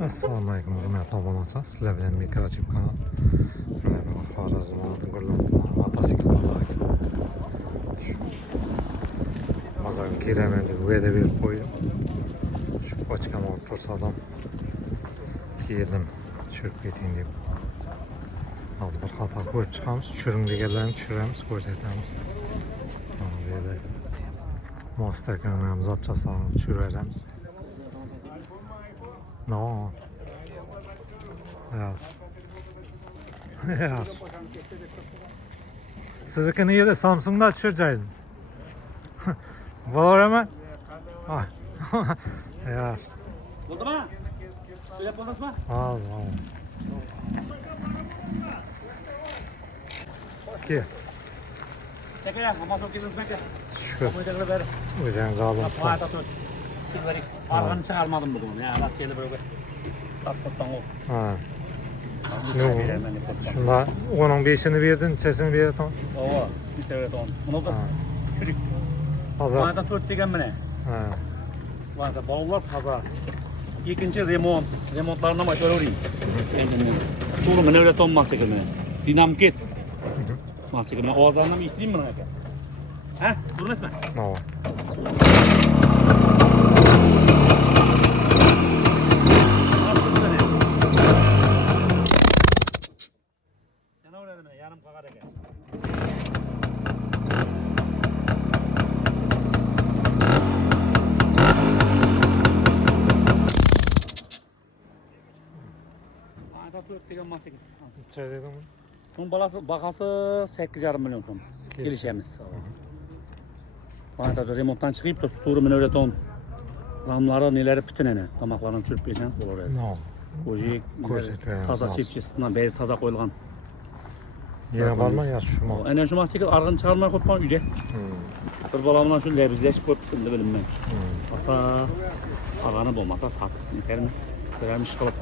Assalomu alaykum hurmatli obunachilar. Sizlar bilan Mikrachip kanal. Mana bu Xorazm Gurlan mototsikl bozoriga. Shu bozorga kiraman deb va'da berib qo'ydim. Shu ochgan olib tursa odam keldim tushirib keting deb. Hozir bir xato ko'rib chiqamiz. Tushiring deganlarni tushiramiz, ko'rsatamiz. Mana bu yerda mostakan zapchastlarni tushiraveramiz. No. Ja. Ja. Sizdeki niye de Samsung'da açıracaktın? Var ama. Ah. Ya. Oldu mu? Söyle bonus mu? Al. Ki. Çek ya, ama çok gidiyoruz bekle. Şükür. Koyduğunu ver. Üzerinize almışsın. Yapma da tut. Şu veri. Arganı çıkarmadım bugün ya. Rasiyeyle böyle. Tatlıktan o. Ha. Şunda onun 5'ini verdin, çesini verdin. Oo, bir tane ton. Bunu da çürük. Hazır. Bana da 4 degen mi ne? Ha. Bana da bağlar fazla. İkinci remontlarına mı şöyle uğrayayım. Tuğlu ne öyle ton mahsekil mi? Dinamik. Mahsekil mi? O azarına mı iştireyim mi? He? Durun etme. No. Yarım kakada gel. Ayda 4 degen mahsekil. Çay dedim mi? Bunun bakası 8,5 milyon son. Gelişemiz. Bana da remonttan çıkıp da tuturum öyle ton. Ramları neleri bütün ene. Damaklarını çürüp geçeniz olur öyle. No. Koji taza sepçisinden beri taza koyulgan. Yine var mı ya şu mu? Ene şu mahsekil argın çıkarmaya koypan üyde. Bir balamına şu lebizleşip koypsun da bilinmem. Basa arganı bulmasa satıp neferimiz. Vermiş kalıp.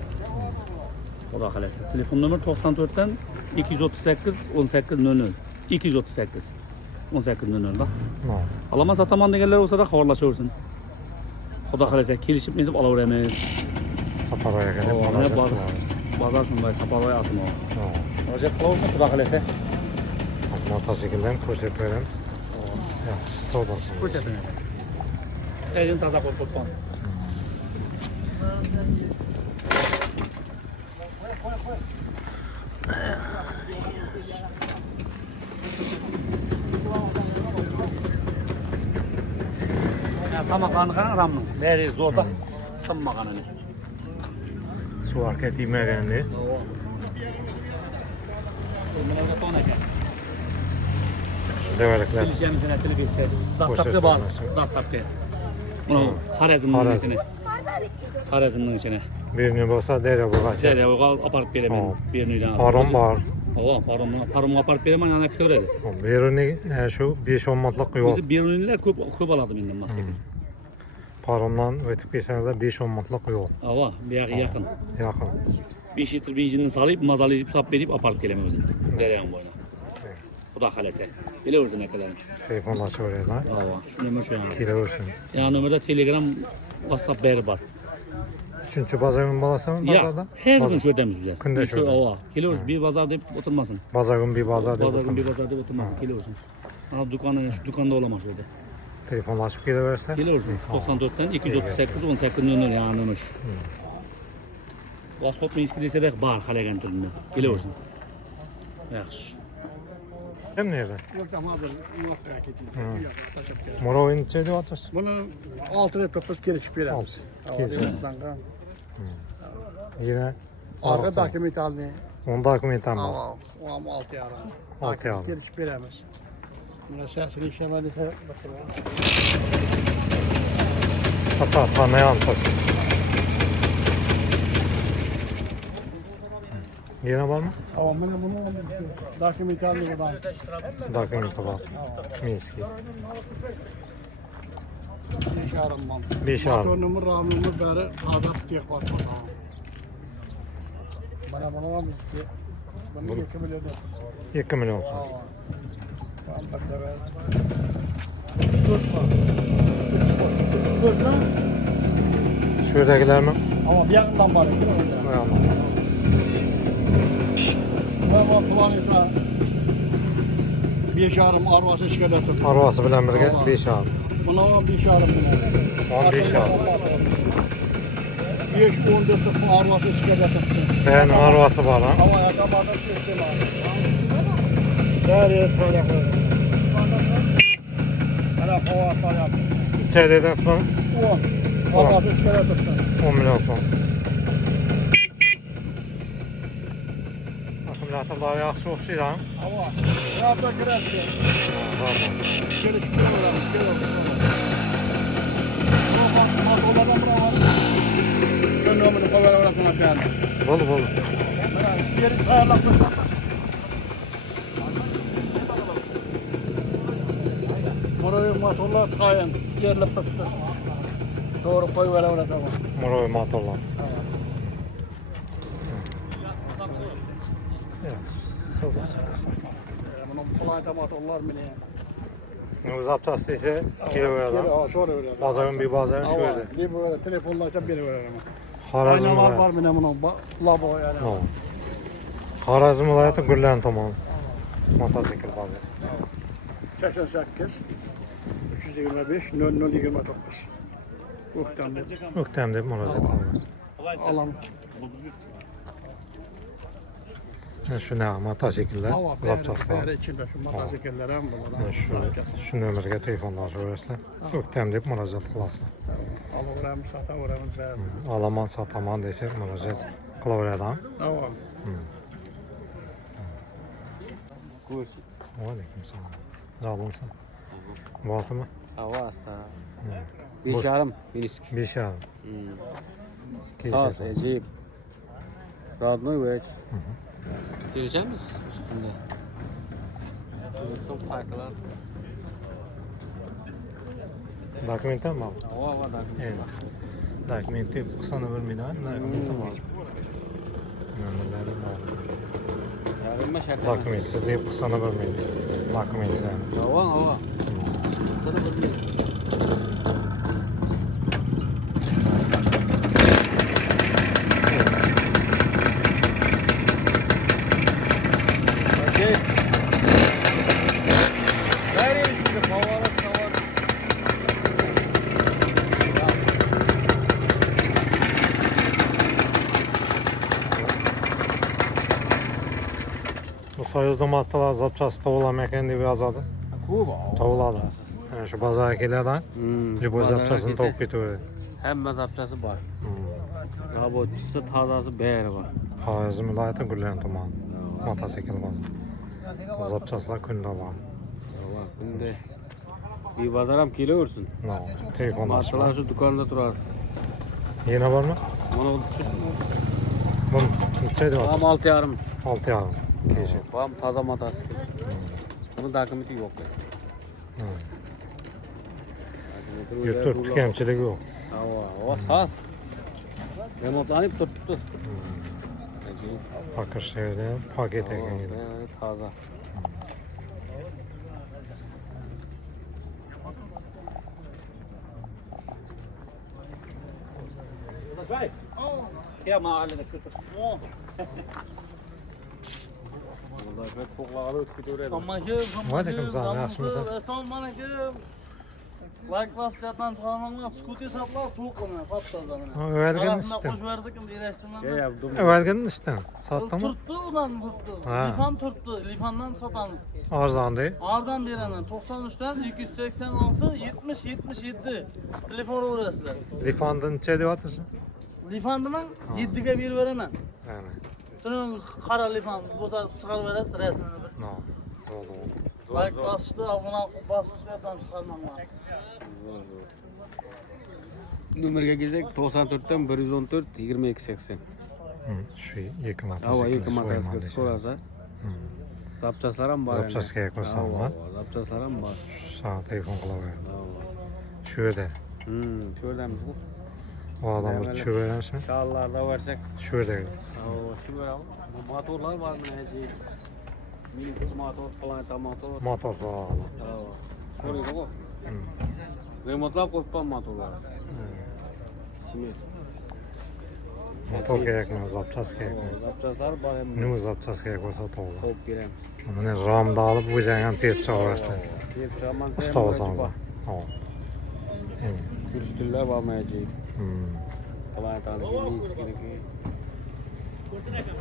O da kalesi. Telefon numara 94'ten 238 18 00. 238 18 00 da. No. Alamaz sataman degeller olsa da havarlaşırsın. O da kalesi. Kelişip mezip alaveremiz. Saparaya gelip Ne alacak. bazar şunday saparaya atın o. No. Alacak kalırsa o da kalesi. Motosikilden koşet veremiz. Ya soğudasın. Koşatın. Elin taza korkutman. Tamaklarını karan ramlı. Beri zorda sınmakanını. Su hareket etmeyeni. Şu develikler. Geleceğimizin etini bilse. Dastapte bağlı. Dastapte. Bunu Harezm'in içine. Harezm'in içine. Birini bolsa dere bu kaçar. Şeyde o aparıp gelemedim. Birini lazım. Param var. Oğlum paramı aparıp gelemem yana fikir dedi. Birini şu 5-10 matlık yok. Bizi birinler köp aladım indim masayı. Paramdan ötüp geçseniz de 5-10 matlık yok. Ava bir yağı yakın. Yakın. 5 litre benzinini salayıp mazalayıp sap verip aparıp gelemem özüm. Dereyen boyuna. Bu da kalese. Bile özü ne kadar. Telefonlaşı oraya da. Ava şu nömer şu yana. Kile vursun. Ya nömerde Telegram, WhatsApp beri var. Üçüncü pazarın balası mı Ya pazarda? her gün şördemiz bize. Günde şöyle. Ava. Geliyoruz bir pazar deyip oturmasın. Pazarın bir pazar değil. Pazarın bir pazar deyip oturmasın. Geliyorsun. Ama şu dükkanda olamaz şöyle. Telefonlaşıp gide versen. Geliyoruz. 94'ten 238 18 nömer yanılmış. Vaskot Minski dese de bar halegen türünde. Geliyorsun. Yaxşı. Hem nerede? Yok tamam abi. Muhakkak ettim. Mora oyun içeri atacağız. Bunu 6 lira topuz gelişip veririz. Gelişip. Yine Arka arası. dokumentalni. Onda dokumentan var. Ava. O ama 6 yarım. 6 yarım. Gelişip veririz. Buna sesini işlemeli. Hatta ne antak. Yine var mı? Ama bunu dokumentalni var. Dokumenta var. Minski. 5 yarım man. 5 yarım. Motornumu, ramnumu beri azap tek var. Bana var mı? Bunu 2 milyon. 2 milyon son. Tamam bak da ver. Şuradakiler mi? Ama bir yakından var. Ayağım. Ben planeta bir şarım arvası çıkarttım. Arvası bilen birge Tamam. 5 al. Buna bir şarım buna. 15 al. 5-14 tıpkı arvası çıkarttım. Benim arvası var ha. Ama yakamadım kesin abi. Her yer böyle koyuyor. Bana kovatlar yaptım. İçeriden sonra 10. Arvası çıkarttım. 10 milyon son. Akkumulyatorlar yaxşı oxşuydu ha. Ama ne yapta kirası? Pardon. Şöyle çıkıyorlar. Motorlardan buna var. Sen ne olmadı kadar orasına ben. Bolu. Yeri ayarlattım. Burayı motorlar kayan. Yerle pıktı. Doğru koy böyle orasına. Moroy motorlar. Bunun planeta motorlar mı ne? Ne uzatacağız ise kilo Geri verelim. sonra öyle. Bazarın bir bazarın şu öyle. Bir böyle telefonlardan biri verelim. Harazm Aynalar var vilayeti. mı ne bunun? Labo yani. No. Harazm vilayeti Gürlen tomon. Motosikl bazı. 88 325 0029. Muhtemelen. Öktem deb murojaat qilamiz. Alam. Shuna mototsikllar, Hava zapchastlar. beri içinde şu motosikleller hem bunlar. Shu nomerga telefonlashib ko'rasizlar. O'ktam deb murojaat qilasizlar. Alaveramiz, sataveramiz beri. Olaman, sotaman desak murojaat qilaveradi. Tamam. Alaykum salom. Sog'lig'imsan? Bormi? Avasta. Beşarım Minsk. 5 yil. Saz, Ecep. Radnoy veç. Geleceğimiz üstünde. Son parklar. Dokumentim bor. Hava var da. Dokumenti qisani bilmaydi. Dokumentim bor. Nomerlari bor. Yarınma şarkı. Dokumentsiz deb qisani bilmaydi. Dokumentlarni. Hava. Sana bilmiyorum. Okey. Nereye gitti? Havalar savar. Bu soyuzda matlar zapchast tovlamak ekan deb yozadi. Kuba. Tovladi. Yani şu bazar kelardan bu zapchastini tovib ketaveradi. Hem zapçası var. Robotçusu, tazası, beri var. Xorazm viloyati Gurlan tumani. Motosikl bozor. Zapchastlar kunda bor. Şimdi bir pazar ham kelaversin. No, telefonlashib. Martalar şu dükkanda turadi. Yana bormi? Mana Buni necha tam deyapsiz? 6,5. 6,5. Kecha. Tam taza motosikl. Bunun dokumenti yok. Yurt kamchiligi yo'q. Hava sas. Remontlanıp tuttu. Paketlarda paket ekan. Taza. Ya mahallede kötü. Burada pek koklağı ötüp duruyor. Aleyküm selam, yaxshimisan? Assalomualaikum. Lakvasiyatdan chiqarmanlar, skuter saplar, to'qimi, pattazamini. O'rgangan ishdan. Qo'shib berdik, birlashtirmani. Ya dur. O'rgangan ishdan. Sotdimi? Turtdi, udan turtdi. Ha. Lifan turtdi, lifandan sotamiz. Arzon-da. Ardan beraman, 93 dan 286 70 77. Telefon urasizlar. Lifonda necha deyapsiz? Lifandan 7 ga berib beraman. Ya'ni. Tuning qara lifan bo'lsa chiqarib berasiz rasmini. No. Bo'ldi. Like basishdi, buni basishdan chiqarmanlar. Numarga kelsak 94 dan 114 22 80. Shu ikki marta. Hava iki matrasga so'rasa. Zapchaslar ham bor. Zapchaskaga ko'rsataman. Zapchaslar ham bor. Sana telefon qilaveradi. Shu yerda. Shu yerdamiz bu. O adamni tushaverasizmi? Shallarda versak. Shu yerda. Shu yerda bu motorlar bor mana hech. Minsk motor, Planeta motor. Motor so'radi. Ko'rdingmi? Remontlab qo'yibman motorlar. Simet. Motor kerakmi, zapchas kerakmi? Zapchaslar bor ham. Nima zapchas kerak bo'lsa to'g'ri. Qo'yib beramiz. Mana ramni olib o'zing ham terib chiqaverasizlar. Deb chiqaman sen. Usta bo'lsangiz. Ha. Kurishtirlar bo'lmayacak. Hmm. Plataniki, liskiniki.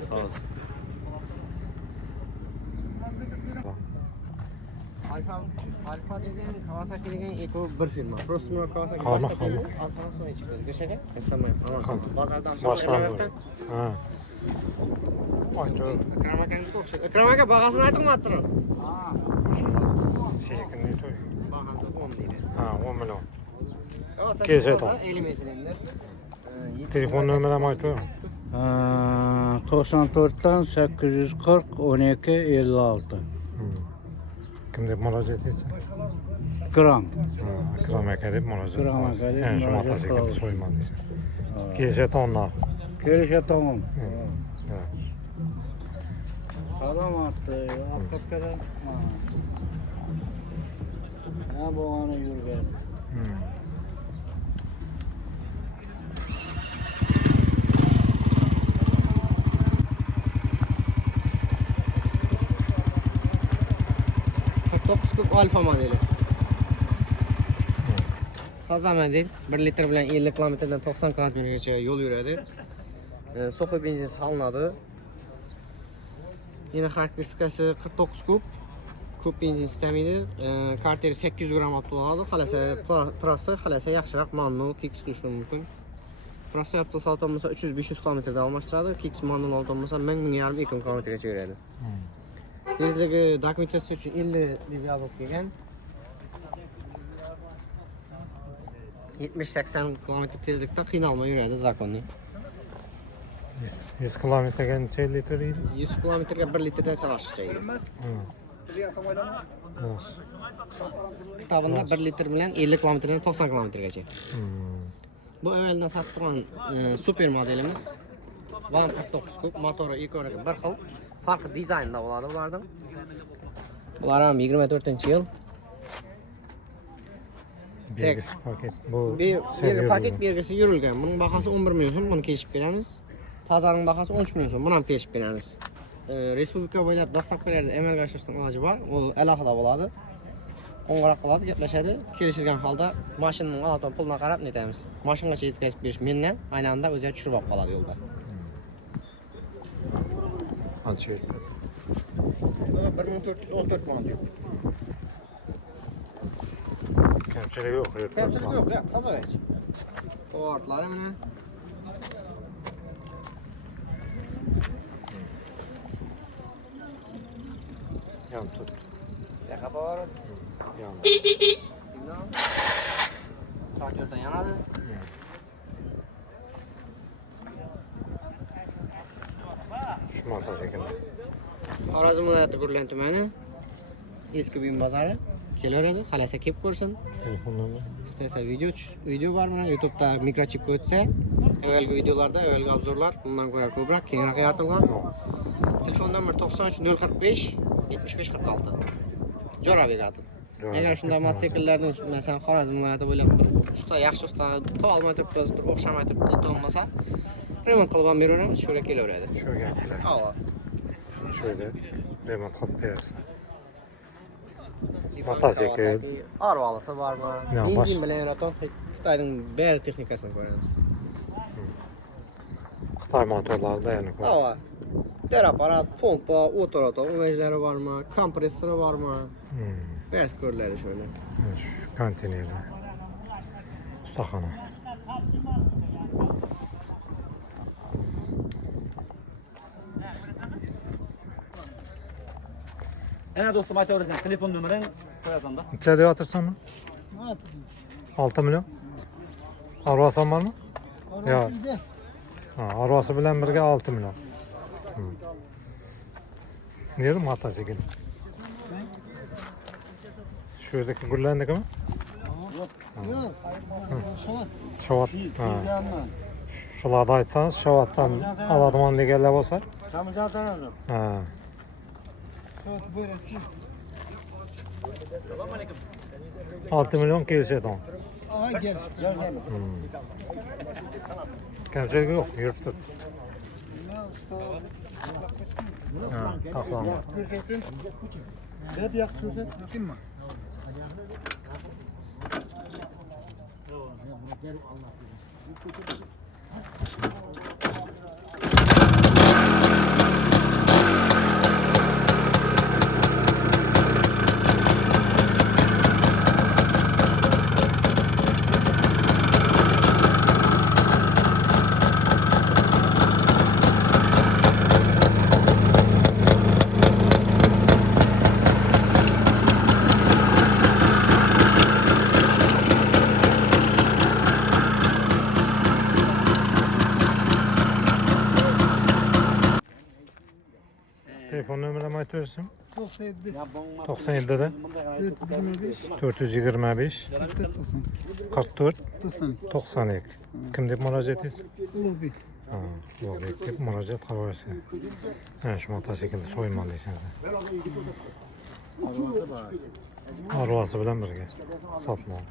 Soz. Alfa degan Kawasaki degan eko bir firma. Prosimo Kawasaki Qolma, boshqa qolma. firma. Alfadan so'ng chiqdi. Go'shaga? Esamayam. Bozorda Boshdan Ha. Aytib, Akram akangizga o'xshaydi. Akram aka bahosini aytmayaptimi? sekin aytib. Bahosi 10 deydi. Ha, 10 million. Kawasaki Kelishadi. 50 metrlidir. Telefon nomerini aytib. 94'ten 840 12 56. Kim deb murojaat etsa? Gram. Akram aka deb murojaat. Akram aka deb Yani shu murojaat motosikletni qiladi. so'yman desa. Kelishadi onlar. Kelişe tamam. Evet. Adam attı. Hakikaten. Ha bu anı yürüyen. Top Alfa modeli. Toza model. 1 litr bilan 50 kilometrdan 90 kilometrgacha yo'l yuradi. So'xi benzin solinadi. Yine xarakteristikasi 49 kub. Ko'p benzin istamaydi. Karteri 800 gram olib bo'ladi. Xolasa prostoy, xolasa yaxshiroq manual kicks qilishi mumkin. Prostoy olib soat bo'lsa 300-500 kilometrda almashtiradi. Kicks manual olib bo'lsa 1000-1050 kilometrgacha yuradi. Tezligi dokumentatsiya uchun 50 deb yozib kelgan. 70-80 km tezlikda qiynalmay yuradi zakonni. 100 kilometrga necha litr edi? 100 kilometrga 1 litrdan sal oshiqcha edi. Yaxshi. Kitobida 1 litr bilan 50 kilometrdan 90 kilometrgacha. Bu avvaldan sotib turgan super modelimiz. 1.9 kub, motori ikkovlari bir xil. Farqi dizaynda bo'ladi ularning. Bular ham 24-yil. Belgisi paket. Bu Bir paket belgisi yurilgan. Buning bahosi 11 million so'm, buni kelishib beramiz. Tozaning bahosi 13 million so'm, buni ham kelishib beramiz. Respublika bo'ylab dostavkalarda amalga oshirishning iloji bor. U alohida bo'ladi. Qo'ng'iroq qiladi, gaplashadi. Kelishilgan holda mashinaning oldidan pulini qarab netamiz. Mashinaga yetkazib berish mendan, ayni anda o'zi tushirib olib qoladi yo'lda. qancha yurdi? 1414 pound. Kamchilik yo'q. Kamchilik yo'q, toza hech. To'g'rilari mana. Yan tut. Yaqa bor. Yan. Signal. Starterdan yanadi. Şu motosiklet. Xorazm viloyati Gurlan tumani. Eski buyum bozori. Kelaradi, xolasa kelib ko'rsin. Telefon nomer. İstese video var mı? YouTube'da mikrochip koysa, evvelki videolarda, evvelki obzorlar bundan ko'ra ko'proq kengroq yaratilgan. Telefon nomer 93 045 75 46. Jo'rabek atim. Agar shunday mototsikllarni masalan Xorazm viloyati bo'ylab bir usta, yaxshi usta olmay turibdi, bir o'xshamay turibdi, bo'lmasa remont qilib ham beraveramiz, shu yerga kelaveradi. Shu yerga. Ha. Shu yerda remont qilib berasiz. Motosiklet. Arvalisi bormi? Ya, Benzin bilan yuradigan Xitoyning bari texnikasini ko'ramiz. Xitoy motorlarida yana ko'p. Ha. Teraparat, pompa, o'toroto, umajlari bormi? Kompressori bormi? Bas ko'riladi shu yerda. Shu konteynerda. Ustaxona. Ana do'stim aytaversan, telefon nomering qo'yasan-da. Necha deyotirsanmi? 6 million. Arvosan bormi? Yo'q. Ha, arvosi bilan birga 6 million. Neri motosiklet? Shu yerdagi gullarnikimi? Yok. Şavat. Shavat. Ha. Yanma. Shularni aytsangiz, Shavatdan oladigan deganlar bo'lsa. Tamam tanıdım. Ha. Şavat böyle çiz. 6 million kelishadi. Aha gel. Gel gel. Kemçek yok, yurttur. Ha, taklama. Görsesin. Hep yak görset. Bakayım mı? Telefon numaramı aytıyorsun. 97. 97'de 425. 425 44 90. 44 92. 92. Kim deb murojaat etasiz? Ulug'bek. Ha, Ulug'bek deb murojaat qilaverasiz. Ha, shu mototsiklni so'yman deysiz. Arvasi bilan birga sotiladi.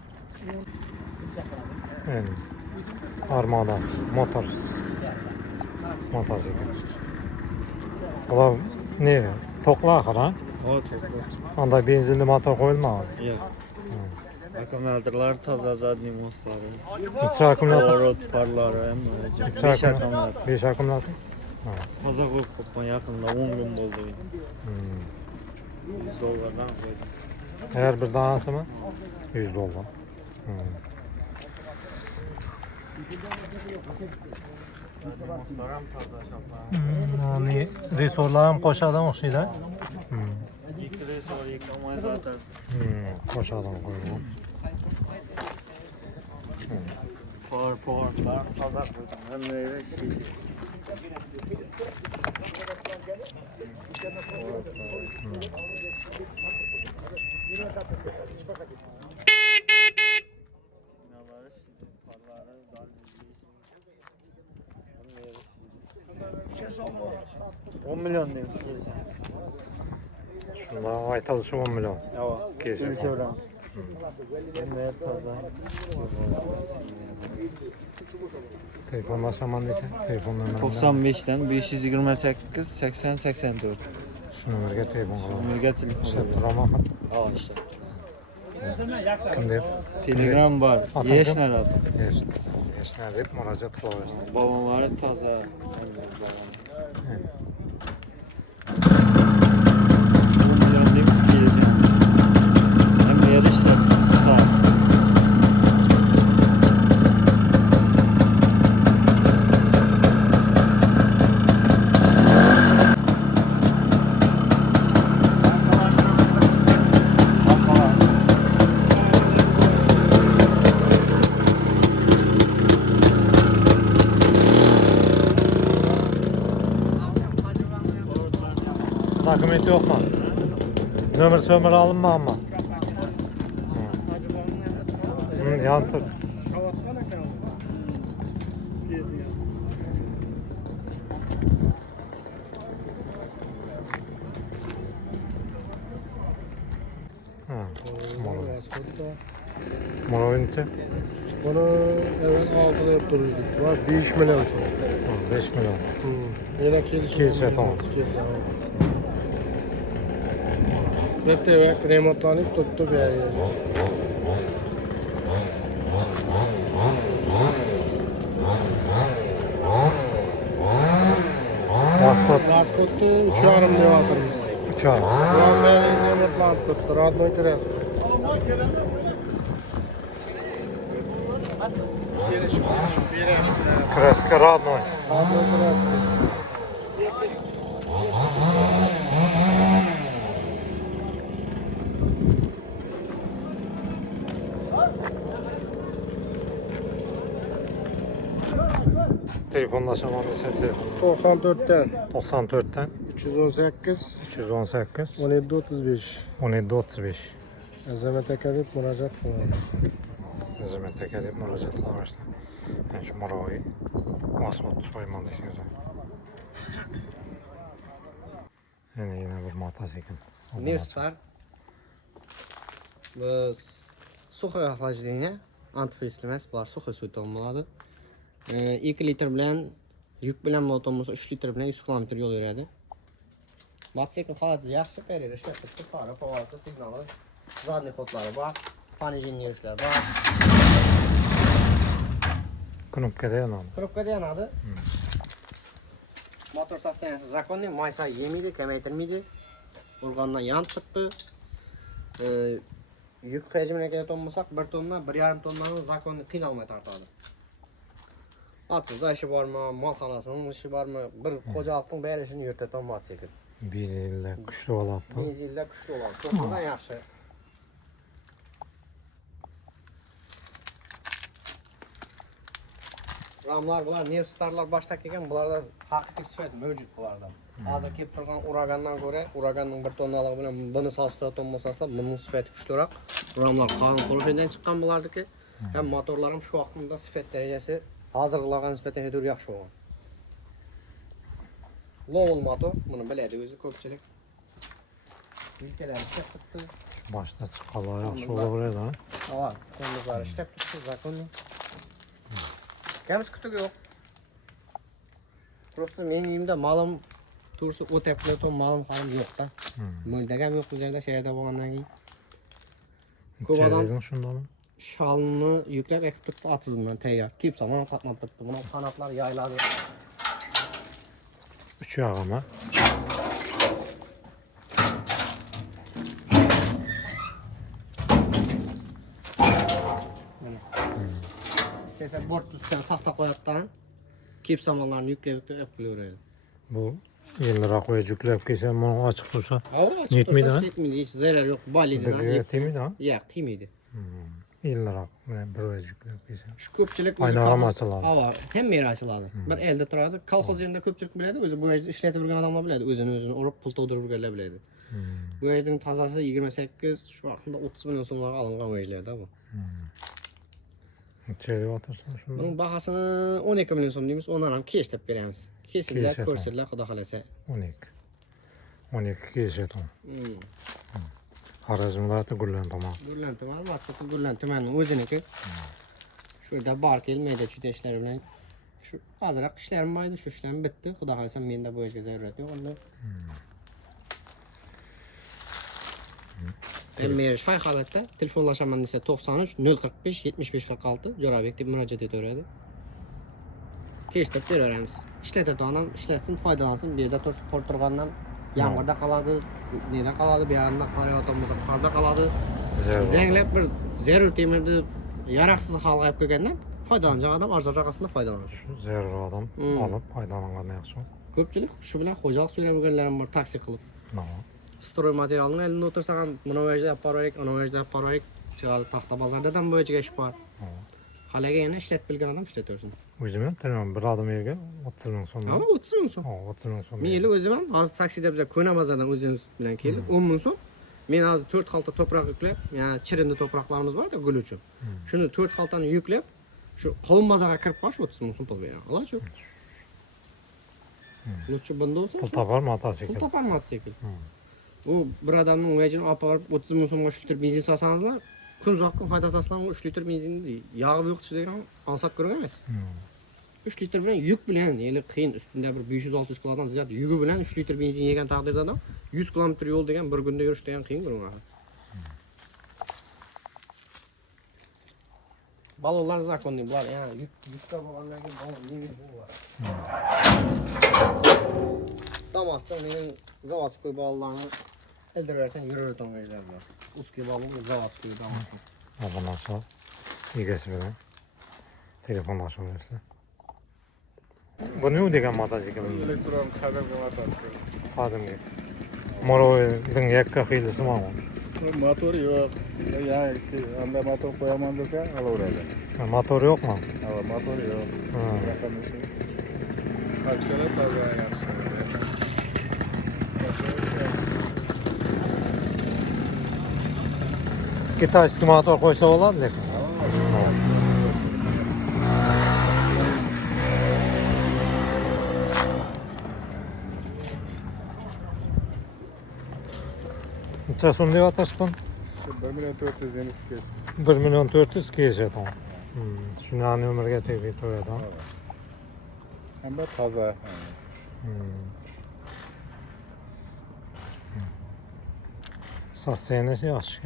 Endi Armada mototsikl. Ular ne? To'qli axir, ha? Anda benzinli motor qo'yilmaydi. Yo'q. Akkumulyatorlar toza, zadniy mostlari. Necha akkumulyator? Pоворot parlari ham 5 akkumulyator. 5 akkumulyator. Toza qo'yib qo'ygan yaqinda 10 kun bo'ldi. $100 qo'ydim. Her bir danasimi? $100. Mostlar ham toza shaflar. Yani resorlar ham qo'shadigan o'xshaydi. Ikkita resor, ikki amortizator. Qo'shadigan qo'ygan. Powerlar toza qo'ydim. Hammalari $10 milyon deymiz. Shunda aytilishi 10 million. Yo'q, kelishamiz. Hammalari toza. Telefonlashaman desa, telefon numarini 95 dan 528 80 84. shu nomerga telefon qilaman. Nomerga telefon. Ishlab turaman. Ha, işte. Kim deb? Telegram var. Atam Yeşner adım. Yeshnar deb murojaat qilaverasiz. Babamlar taze. Bu milyon demiş ki yiyeceğim. Hem yarışlar sağ. Dokumenti yok mu? Sömür alınma ama. Yan tut. Monovinci Bunu evet 6'da yaptırıyorduk. Var 5 milyon sonra. 5 milyon. Yine kelişim. Kelişe, tamam. Bir tevek remontlanıp tuttu bir yere. Maskot Maskot'ta 3,5 diye atırız. 3 ay. Ulan ben remontlanıp tuttu. Radno kirası. Gelişim bir yere. Kreska Radnoy. Radno kirası. Telefonlaşamam desa telefon. 94'ten 94'ten 318 318 1735 1735. Azamet Akademik müracaat kılalım. Hizmet aka deb murojaat qilaversin. Men shu Moroviy Mas'ud so'yman desangiz. Yana bir mototsikl. Nefslar. Biz suxoy охлаждение, antifriz emas, bular suxoy suv tomiladi. 2 litr bilan yük bilan motor bo'lsa 3 litr bilan 100 km yo'l yuradi. Mototsikl holati yaxshi, periyeri ishlab turibdi, fari, favorati, signali, zadniy xotlari bor, panijinli yurishlar bor. Knopkada yanadi. Knopkada yanadi. Motor sostoyaniyasi zakonniy, maysa yemaydi, kamaytirmaydi. Urgandan yanib turibdi. Yük hajmiga keladigan bo'lsak 1 tonna, 1,5 tonnani zakonniy qiynalmay tortadi. Atsizda ishi bormi, molxonasining ishi bormi, bir xo'jalikning bari ishini yuritadigan mototsikl. Benzinlar kuchli bo'ladi. Benzinlar kuchli bo'ladi. To'g'ridan yaxshi. Ramlar bular Newstarlar boshda kelgan, bularda haqiqiy sifat mavjud bularda. Hozir kelib turgan Uragandan ko'ra, Uraganning 1 tonnalig'i bilan buni solishtiradigan bo'lsanglar, buning sifati kuchliroq. Ramlar qalin profildan chiqqan bulardiki, ham motorlar ham shu vaqtda sifat darajasi hozirgilarga nisbatan juda yaxshi bo'lgan. Lowell motor, buni biladi o'zi ko'pchilik. Yelkalari ishlab turibdi. Boshda chiqqanlar yaxshi bo'laveradi, ha? Ha, qo'llari ishlab turibdi, zakonniy. Kamiz kutugi yo'q. Просто mening uyimda malim tursi o'tib kelayotgan malim ham yo'q-da. Mo'ldagam yo'q bu yerda shaharda bo'lgandan keyin. Ko'p odam shundami? shalni yuklab ekib turibdi atsiz bilan tayyor. Kiyib salon qatnab turibdi. Buni qanotlar yayladi. 3 yog'imi. İstese bort üstüne taxta qo'yadigan, kiyib samonlarni yuklab qo'yaveradi. Bu yillar qo'ya yuklab kelsa, mana ochiq tursa, Yetmeydi ha? Yetmeydi, hiç zarar yok. Balididan. birga tegmaydi, ha? Yo'q, tegmaydi. Yillar bir oy yuklab kelsa. Shu ko'pchilik Aynalar açıladi. Ha, hamma yeri ochiladi. Bir elde turadi. Kolxoz yerida ko'pchilik biladi, o'zi bu yerda ishlatib yurgan odamlar biladi, o'zini urib pul to'ldirib yurganlar biladi. Bu yerning tozasi 28, shu vaqtda 30 million so'mlarga olingan o'yinlarda bu. Nechaga o'tirsan shunda? Buning bahosini 12 million so'm deymiz, ondan ham kesh deb beramiz. Kesillar, Kesh ko'rsinlar, xudo xolasa. 12. 12 kesheton. Xorazm viloyati Gullan tuman. Gullan tumani, Maqsadli Gullan tumanining o'ziniki. Shu yerda bor kelmaydi juda ishlar bilan. Shu hozirroq ishlarim bor edi, shu ishlarim bitdi. Xudo xolasa menda bu ishga zarurat yo'q endi. Emir shay holatda telefonlashaman desa 93 045 75 46 Jo'rabek deb murojaat etaveradi. Kechtab beraveramiz. Ishlatadigan odam ishlatsin, foydalansin. Bu yerda turgandan yomg'irda qoladi, neda qoladi, bu yerda qarayotgan bo'lsa qorda qoladi. Zanglab bir zarur temirni yaroqsiz holga olib qo'ygandan foydalangan odam arzonroqasida foydalanadi. Shu zarur odam olib foydalangan yaxshi. Ko'pchilik shu bilan xo'jalik so'rab yurganlarim bor, taksi qilib. Stroy materialini elinde otursa ham buni vajda olib boraylik, ana vajda olib boraylik. Chiqadi taxta bozordadan bu yerga ish bor. Halaga yana ishlatib bilgan odam ishlataversin. O'zim ham tanaman bir odam yerga 30 ming so'm. Ha, 30 ming so'm. Ha, 30 ming so'm. Men yili o'zim ham hozir taksida biza Ko'na bozordan o'zingiz bilan kelib 10 ming so'm. Men hozir 4 xalta to'proq yuklab, ya'ni chirindi to'proqlarimiz bor-da, gul uchun. Shuni 4 xaltani yuklab, shu qovun bozorga kirib qolish 30 ming so'm pul beraman. Allochi. Necha bunda bo'lsa? Pul topar mototsikl. Pul topar mototsikl. Bu bir adamning vajini olib borib 30 ming so'mga 3 litr benzin solsangizlar, kun uzoqqa foydasi aslan 3 litr benzinni yog'i yo'q degan ansat ko'rgan emas. 3 litr bilan yuk bilan, ya'ni qiyin ustunda bir 500-600 kilodan ziyod yugi bilan 3 litr benzin yegan taqdirda adam 100 kilometr yo'l degan bir kunda yurish degan qiyin bo'ladi. Balonlar zakonniy bular, ya'ni yukda bo'lgandan keyin balon yengil bo'ladi. Damas'ta mening zavodskoy balonlarni eldirarsan yuravergan o'yinlar. Uskiy balon zavodskoy Damas'ta. Bundan sonra egasi bilan telefonlashaverasizlar. Bu ne degan mototsikl? Elektron qadimgi mototsikl. Xodimga. Morovning yakka xilisi ma'lum. Motor yo'q. Yani anda motor qo'yaman desa, olaveradi. Motor yo'qmi? Ha, motor yo'q. Raqam ishi. Qapchalar toza yaxshi. Kitayskiy motor qo'ysa bo'ladi lekin. Necha so'm deyapsiz buni? 1 million 400 demiz kesh. 1 million 400 kesheton. Şundan ömürge tegib to'yadi. Hem de taze. Sostenesi yaxshi.